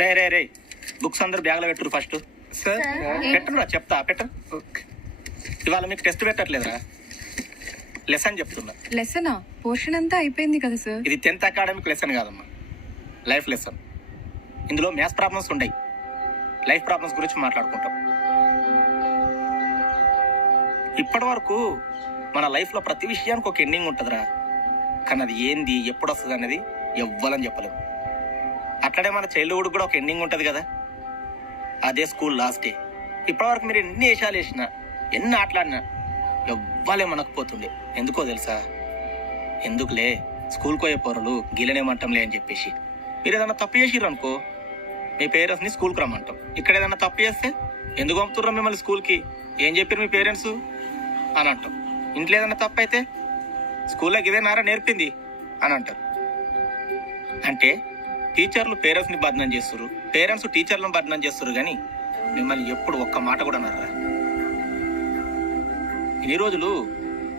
రే రే రే books అందరు బ్యాగ్లో పెట్టురు first. Sir పెట్టరురా, చెప్తా పెట్టరు. ఇవాళ మీకు టెస్ట్ పెట్టట్లేదురా, లెసన్ చెప్తున్నా. లెసనా? పోర్షన్ అంతా అయిపోయింది కదా సార్. ఇది 10th అకాడమిక్ లెసన్ కాదమ్మా, లైఫ్ లెసన్. ఇందులో మ్యాథ్స్ ప్రాబ్లమ్స్ ఉన్నాయి, లైఫ్ ప్రాబ్లమ్స్ గురించి మాట్లాడుకుంటాం. ఇప్పటి వరకు మన లైఫ్లో ప్రతి విషయానికి ఒక ఎండింగ్ ఉంటుందిరా, కానీ అది ఏంది ఎప్పుడు వస్తుంది అనేది ఎవ్వలని చెప్పలేము. అట్లనే మన చైల్డ్హుడ్ కూడా ఒక ఎండింగ్ ఉంటుంది కదా, అదే స్కూల్ లాస్ట్ డే. ఇప్పటివరకు మీరు ఎన్ని వేషాలు వేసినా, ఎన్ని ఆటలాడినా ఎవ్వలే మనకపోతుండే. ఎందుకో తెలుసా? ఎందుకులే స్కూల్కి పోయే పొరలు గీలనేమంటాంలే అని చెప్పేసి. మీరు ఏదైనా తప్పు చేసిర్రు అనుకో, మీ పేరెంట్స్ని స్కూల్కి రమ్మంటాం. ఇక్కడ ఏదైనా తప్పు చేస్తే ఎందుకు పంపుతుర్రా మిమ్మల్ని స్కూల్కి, ఏం చెప్పారు మీ పేరెంట్స్ అని అంటాం. ఇంట్లో ఏదైనా తప్పు అయితే స్కూల్లోకి ఇదేనారా నేర్పింది అని అంటారు. అంటే టీచర్లు పేరెంట్స్ని బదనం చేస్తారు, పేరెంట్స్ టీచర్లను బదనం చేస్తారు, కానీ మిమ్మల్ని ఎప్పుడు ఒక్క మాట కూడా అన్నారా? ఇన్ని రోజులు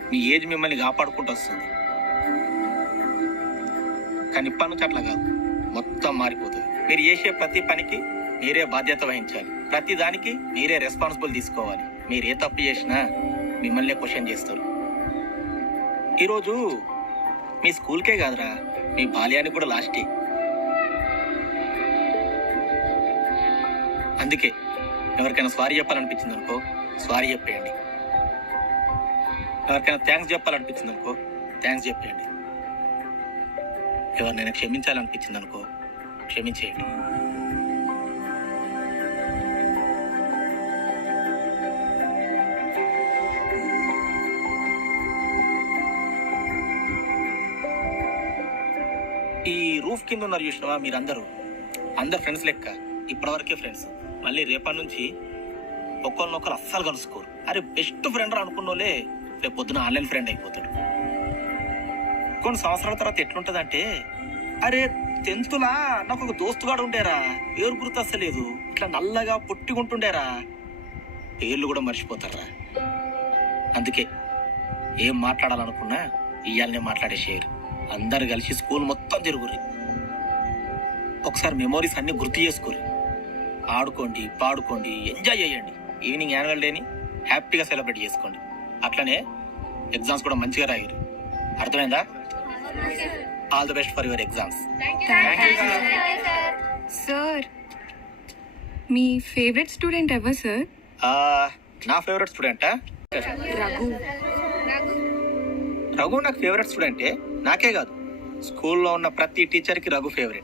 మీ ఏజ్ మిమ్మల్ని కాపాడుకుంటూ వస్తుంది, కానీ ఇప్పటి నుంచి అట్లా కాదు, మొత్తం మారిపోతుంది. మీరు చేసే ప్రతి పనికి మీరే బాధ్యత వహించాలి, ప్రతి దానికి మీరే రెస్పాన్సిబుల్ తీసుకోవాలి. మీరు ఏ తప్పు చేసినా మిమ్మల్నే క్వశ్చన్ చేస్తారు. ఈరోజు మీ స్కూల్కే కాదురా, మీ బాల్యానికి కూడా లాస్టే. అందుకే ఎవరికైనా సారీ చెప్పాలనిపించింది అనుకో, సారీ చెప్పేయండి. ఎవరికైనా థ్యాంక్స్ చెప్పాలనిపించింది అనుకో, థ్యాంక్స్ చెప్పేయండి. ఎవరినైనా క్షమించాలనిపించింది అనుకో, క్షమించేయండి. ఈ రూఫ్ కింద ఉన్నారు చూసినవా మీరందరూ, అందరు ఫ్రెండ్స్ లెక్క ఇప్పటివరకే ఫ్రెండ్స్. మళ్ళీ రేపటి నుంచి ఒక్కరినొకరు అస్సలు కలుసుకోరు. అరే బెస్ట్ ఫ్రెండ్ అనుకున్నోలే రేపు పొద్దున ఆన్లైన్ ఫ్రెండ్ అయిపోతాడు. కొన్ని సంవత్సరాల తర్వాత ఎట్లుంటదంటే, అరే 10th నాకు ఒక దోస్తుగాడు ఉండేరా, పేరు గుర్తు అస్సలేదు, ఇట్లా నల్లగా పొట్టిగుంటుండేరా, పేర్లు కూడా మర్చిపోతారా. అందుకే ఏం మాట్లాడాలనుకున్నా ఇయ్యాలనే మాట్లాడేసేయరు. అందరు కలిసి స్కూల్ మొత్తం తిరుగుర్రి, ఒకసారి మెమోరీస్ అన్ని గుర్తు చేసుకోరు, ఆడుకోండి, పాడుకోండి, ఎంజాయ్ చేయండి. ఈవినింగ్ యాన్యువల్ డేని హ్యాపీగా సెలబ్రేట్ చేసుకోండి. అట్లనే ఎగ్జామ్స్ కూడా మంచిగా రాయరు. అర్థమైందా? All the best for your exams. Sir me favourite student ఎవరు సార్? నా ఫేవరెట్ స్టూడెంటా? రఘు. రఘు నాకు ఫేవరెట్ స్టూడెంటే, నాకే కాదు స్కూల్లో ఉన్న ప్రతి టీచర్కి రఘు ఫేవరెట్.